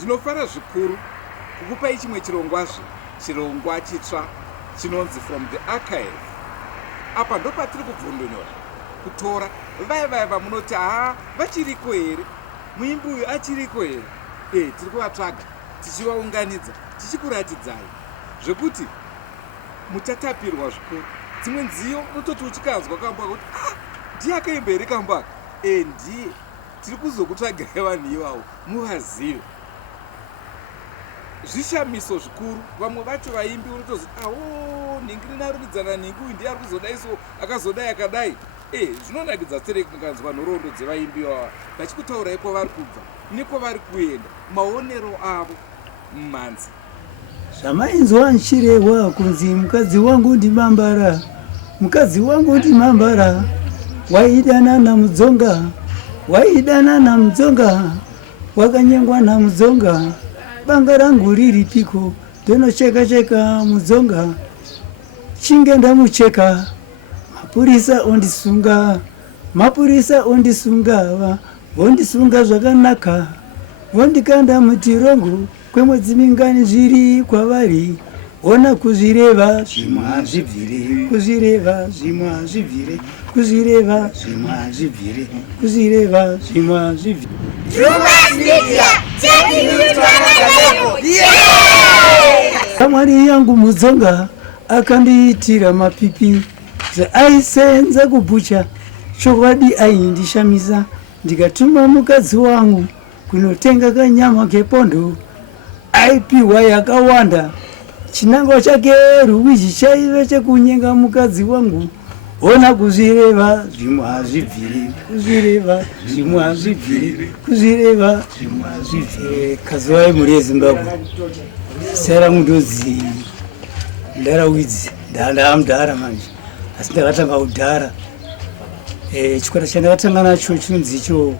Ndinofara zvikuru kukupai chimwe chirongwa chitsva chinonzi From the Archive. Apa ndo patiri kubvundonyora kutora vaya vamunoti vachiriko here, muimbi uyu achiriko here. Tiri kuvatsvaga tichivaunganidza tichikuratidzai zvekuti muchatapirwa zvikuru. Dzimwe nziyo unototi uchikanzwa kamba kuti ndiye akaimba here kamba aka. Ndiye tiri kuzokutsvagirai vanhu ivavo muvazive. Zvishamiso zvikuru. Vamwe vacho vaimbi unotozi nhingi rinarumidzana nhingi uyu ndiye ari kuzodai so akazodai akadai. Zvinonakidza sereki mukanzwa nhoroondo dzevaimbi vava vachikutaurai kwavari kubva nekwavari kuenda, maonero avo mumhanzi. Zvamainzwa nchirehwa kunzi mukadzi wangu ndimambara, mukadzi wangu ndimambara, waidana namudzonga, waidana namudzonga, wakanyengwa namudzonga, banga rangu riripiko, ndonocheka mudzonga, chinge ndamucheka, mapurisa ondisunga, mapurisa ondisunga, vondisunga zvakanaka, vondikanda mutirongo, kwemwedzi mingani zviri kwavari, ona kuzvireva zvimwe hazvibvire, kuzvireva zvimwe hazvibvire, kuzvireva zvimwe hazvibvire, kuzvireva zvimwe hazvibvire. Kamwari yangu mudzonga akandiitira mapipi zvaaisenza kubhucha, chokwadi aindishamisa, ndikatuma mukadzi wangu kunotenga kanyama kepondo, aipiwa yakawanda. Chinangwa chake ruwiji chaive chekunyenga mukadzi wangu, ona kuzvireva zvimwe hazvibvire, kuzvireva zvimwe hazvibvire, kuzvireva zvimwe hazvibvire. Kazivai muri yeZimbabwe, sera mundozi ndarawidzi, ndamudhara manje, asi ndakatanga kudhara. Chikwata chandakatanga nacho chinonzi icho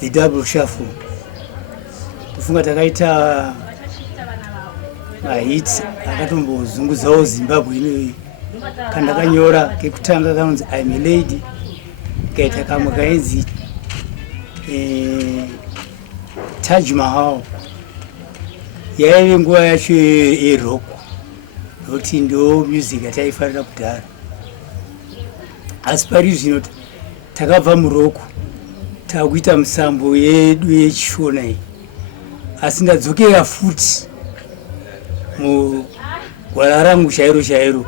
The Double Shuffle. Kufunga takaita mahits akatombozunguzawo Zimbabwe inoyi. Kandakanyora kekutanga kanonzi I'm a Lady, kaita kamwe kainzi Taj Mahal. Yaive nguva yacho yerock, nokuti ndo music yataifarira kudhara. Asi pari zvino takabva muroko takuita musambo yedu yechishona iyi. Asi ndadzokera futi mugwara rangu chairo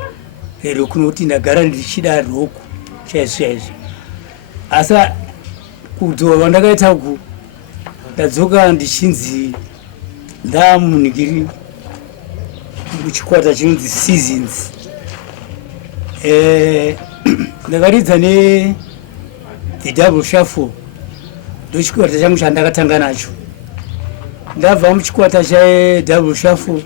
reroko, nokuti ndagara ndichida roko chaizvo. Asi kudzova ndakaita uku ndadzoka ndichinzi ndamunhikiri muchikwata chinonzi Seasons. Ndakaridza ne The Double Shuffle, ndo chikwata changu chandakatanga nacho. Ndabva muchikwata chaDouble Shuffle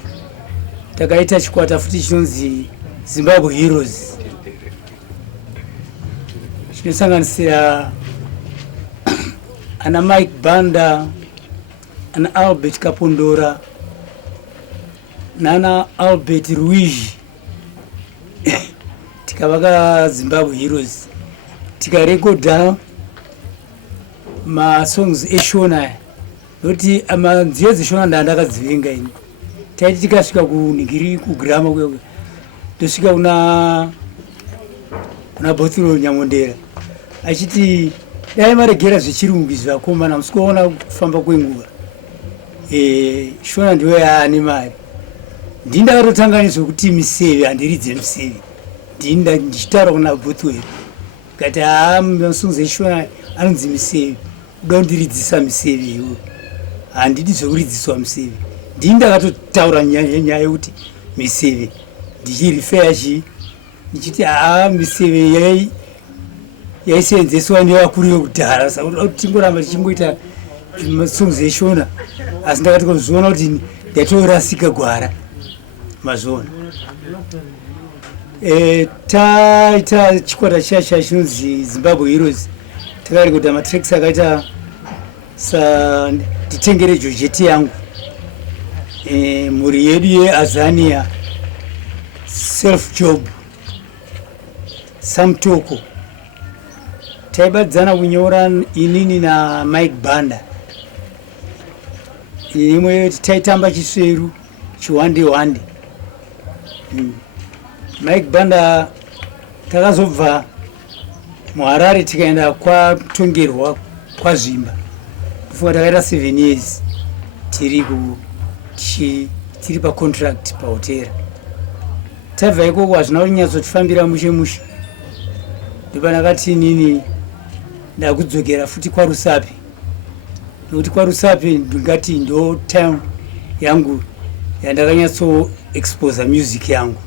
takaita chikwata futi chinonzi Zimbabwe Heroes, chinosanganisira ana Mike Banda, ana Albert Kapondora, nana Albert Ruiji. Tikavaka Zimbabwe Heroes, tikarekodha masongs eshona, nokuti manziyo dzeshona ndandakadzivenga ini. Taiti tikasvika kunhingiri kugrama kwekwe, tosvika kuna Bothuro Nyamondera achiti dai maregera zvechirungu izvi vakomana musikuona kufamba kwenguva. Shona ndiwe yaane mari. Ndini ndakatotanganizwa kuti miseve handiridze miseve. Ndini ndichitaura kuna Bothuro kati masongs eshona anonzi miseve, uda kundiridzisa miseve iwe. Handidi zvekuridziswa miseve. Ndini ndakatotaura nyaya yekuti miseve ndichirifeya chii, ndichiti miseve yaisenzeswa nevakuru vekudhara, saka tingoramba tichingoita masongs eshona. Asi ndakati kuzviona kuti ndatorasika gwara mazvona. Taita chikwata chacha chinonzi Zimbabwe Heroes, takarekodha matracks akaita nditengere jojeti yangu, mhuri yedu yeAzania, Self Job, Samtoko. Taibadzana kunyora inini na Mike Banda. imwe taitamba chisveru chiwande wande. Mike Banda takazobva muHarare tikaenda kwatongerwa kwaZvimba. Kufunga takaita 7 years tiri pacontract pahotera. Tabva ikoko hazvina kunyatsotifambira mushe ndipo ndakati inini ndakudzokera futi kwaRusape, nokuti kwaRusape ndingati ndo time yangu yandakanyatso expose music yangu,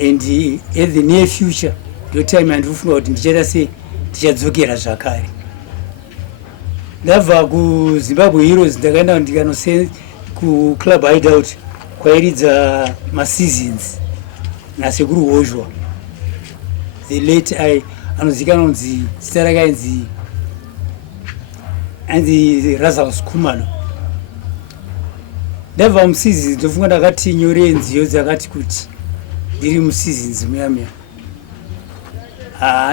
and at the near future ndo time yandinofunga kuti ndichaita se ndichadzokera zvakare. Ndabva kuZimbabwe Heroes ndakaenda ndikanose kuclub Hideout kwairidza maseasons nasekuru Hozhwa, the late anozikanwa kunzi zita rake ainzi Lazarus Kumalo. Ndabva museasons ndofunga ndakati nyore nziyo dzakati kuti ndiri museasons muyamya.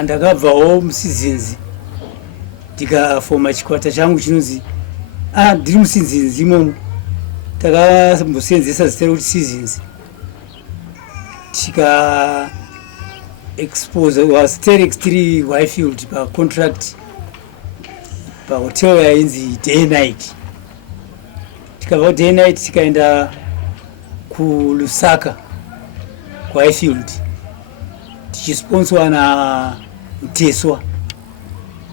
Ndakabvawo museasons ndikafoma chikwata changu chinonzi ndiri museasons imomo. Takambosenzesa zita rekuti seasons tika expose was Terex 3 Whitefield pa contract pa hotel yainzi Day Night. Tikabva Day Night tikaenda kuLusaka Whitefield tichisponsorwa na Muteswa,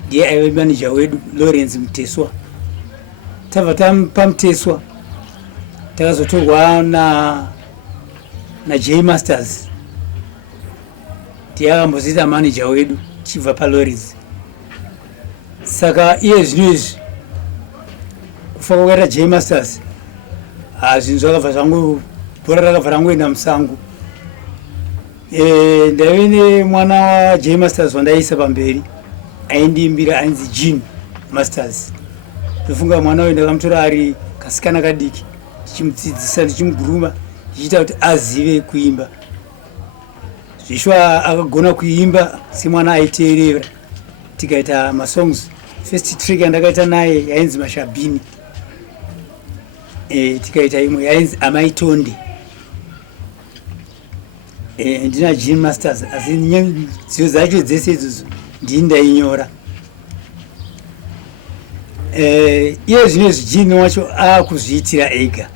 ndiye aive manager wedu Lawrence Muteswa. Tabva pamuteswa takazotorwa na J Masters, ndiye akambozita manager wedu chibva paLawrence. Saka iye zvino izvi kufa kwakaita J Masters zvinhu zvakabva zvangu bhora rakabva rangoenda musango. Ndaive nemwana waJ Masters wandaisa pamberi aindiimbira ainzi Jean Masters. Ndofunga mwana uyu ndakamutora ari kasikana kadiki ndichimudzidzisa ndichimuguruma ndichiita kuti azive kuimba. Zvishwa akagona kuimba semwana aiteerera. Tikaita masongs. First track yandakaita naye yainzi Mashabhini. Tikaita imwe yainzi Amaitonde. Ndina Jean Masters asi nziyo dzacho dzese idzodzo ndini ndainyora. Iye zvino Jean wacho akuzviitira ega.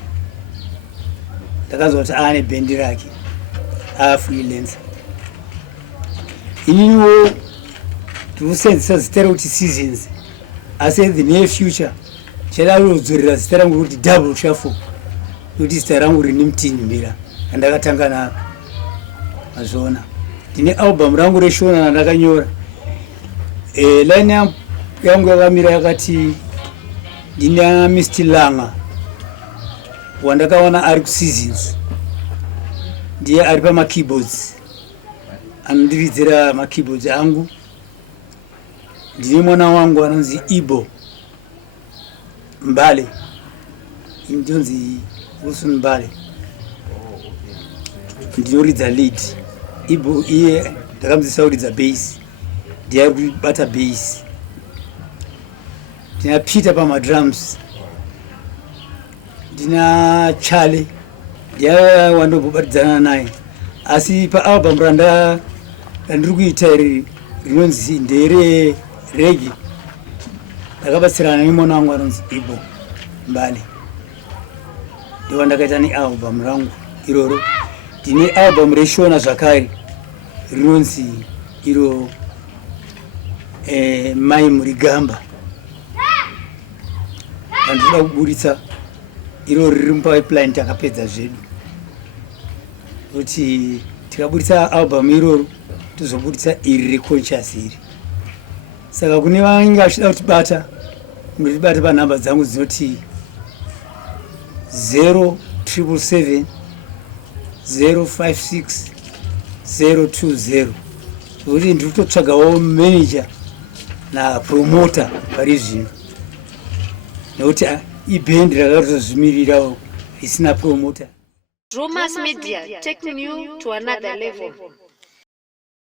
Ndakazwa kuti ane bhendi rake freelancer. Ininiwo tikusenzesa zita rekuti seasons, asi in the near future chada kuzodzorera zita rangu kuti Double Shuffle, nokuti zita rangu rini Mtinhimbira andakatanga naro. Mazvona ndine album rangu reshona randakanyora. Line yangu yakamira yakati ndina Mr. Langa wandakawana ari kuSeasons, ndiye ari pamakeyboards anondiridzira makeyboards angu. Ndine mwana wangu anonzi Ibo Mbale, ndinonzi Wilson Mbale, ndinoridza lead. Ibo iye ndakamudzisa kuridza bass, ndiye ari kubata bass. Ndina Peter pamadrums, ndina Chale ndiye wandobatidzana naye. Asi paalbum randiri kuita rinonzi ndere reggae ndakabatsirana nemwana wangu anonzi Ibo Mbale, ndiwo ndakaita nealbum rangu iroro. Ndine album reshona zvakare rinonzi iro Mai Murigamba, andinoda kuburitsa iro riri mupipeline takapedza zvedu, kuti tikaburitsa album iroro tozoburitsa iri reconscious iri. Saka kune vanenge vachida kutibata kundotibata panhamba dzangu dzinoti 0777 056 020, kuti ndiri kutotsvagawo manager napromoter pari zvino, nekuti ibhendi rakatozvimirirawo risina promoter. Rumors Media, taking you to another level.